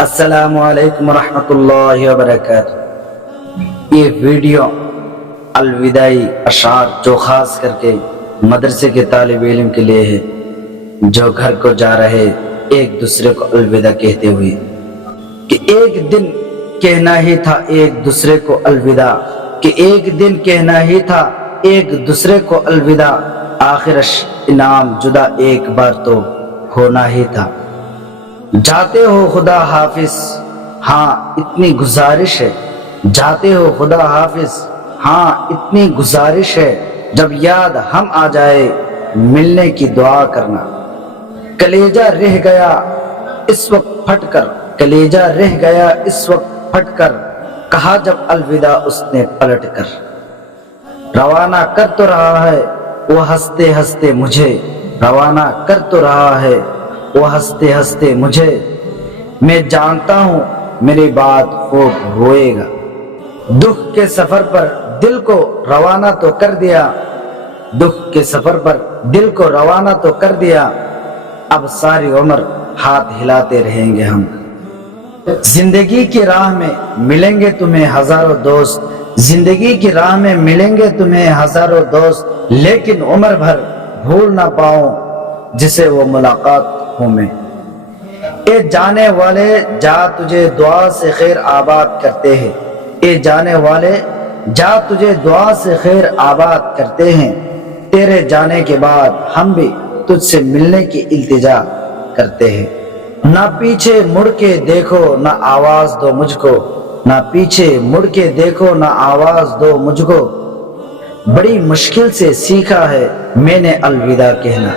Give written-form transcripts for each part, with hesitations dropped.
السلام علیکم ورحمۃ اللہ وبرکاتہ۔ یہ ویڈیو الوداعی اشعار جو خاص کر کے مدرسے کے طالب علم کے لیے ہے، جو گھر کو جا رہے ایک دوسرے کو الوداع کہتے ہوئے کہ ایک دن کہنا ہی تھا ایک دوسرے کو الوداع، کہ ایک دن کہنا ہی تھا ایک دوسرے کو الوداع، آخرش انعام جدا ایک بار تو ہونا ہی تھا۔ جاتے ہو خدا حافظ، ہاں اتنی گزارش ہے، جاتے ہو خدا حافظ، ہاں اتنی گزارش ہے، جب یاد ہم آ جائے ملنے کی دعا کرنا۔ کلیجہ رہ گیا اس وقت پھٹ کر، کلیجہ رہ گیا اس وقت پھٹ کر، کہا جب الوداع اس نے پلٹ کر۔ روانہ کر تو رہا ہے وہ ہنستے ہنستے مجھے، روانہ کر تو رہا ہے وہ ہنستے ہنستے مجھے، میں جانتا ہوں میری بات خوب ہوئے گا۔ دکھ کے سفر پر دل کو روانہ تو کر دیا، دکھ کے سفر پر دل کو روانہ تو کر دیا، اب ساری عمر ہاتھ ہلاتے رہیں گے ہم۔ زندگی کی راہ میں ملیں گے تمہیں ہزاروں دوست، زندگی کی راہ میں ملیں گے تمہیں ہزاروں دوست، لیکن عمر بھر بھول نہ پاؤں جسے وہ ملاقات ہوں میں۔ اے جانے والے جا تجھے دعا سے خیر آباد کرتے ہیں، اے جانے والے جا تجھے دعا سے خیر آباد کرتے ہیں، تیرے جانے کے بعد ہم بھی تجھ سے ملنے کی التجا کرتے ہیں۔ نہ پیچھے مڑ کے دیکھو نہ آواز دو مجھ کو، نہ پیچھے مڑ کے دیکھو نہ آواز دو مجھ کو، بڑی مشکل سے سیکھا ہے میں نے الوداع کہنا۔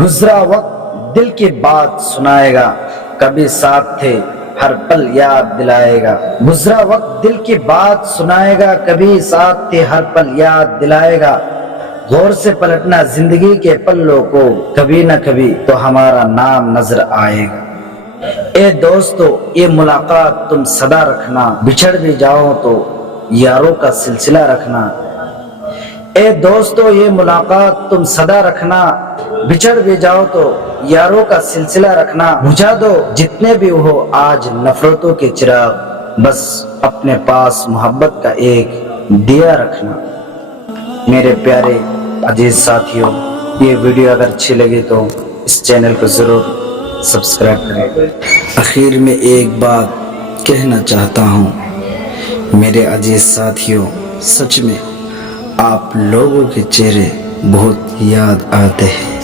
گزرا وقت دل کی بات سنائے گا، کبھی ساتھ تھے ہر پل یاد دلائے گا۔ گزرا وقت دل کی بات سنائے گا، کبھی ساتھ تھے ہر پل یاد دلائے گا۔ غور سے پلٹنا زندگی کے پلوں کو، کبھی نہ کبھی تو ہمارا نام نظر آئے گا۔ اے دوستو یہ ملاقات تم صدا رکھنا، بچھڑ بھی جاؤ تو یاروں کا سلسلہ رکھنا۔ اے دوستو یہ ملاقات تم صدا رکھنا، بچھڑ بھی جاؤ تو یاروں کا سلسلہ رکھنا۔ بجھا دو جتنے بھی ہو آج نفرتوں کے چراغ، بس اپنے پاس محبت کا ایک دیا رکھنا۔ میرے پیارے عزیز ساتھیوں، یہ ویڈیو اگر اچھی لگے تو اس چینل کو ضرور سبسکرائب کریں۔ آخر میں ایک بات کہنا چاہتا ہوں میرے عزیز ساتھیوں، سچ میں آپ لوگوں کے چہرے بہت یاد آتے ہیں۔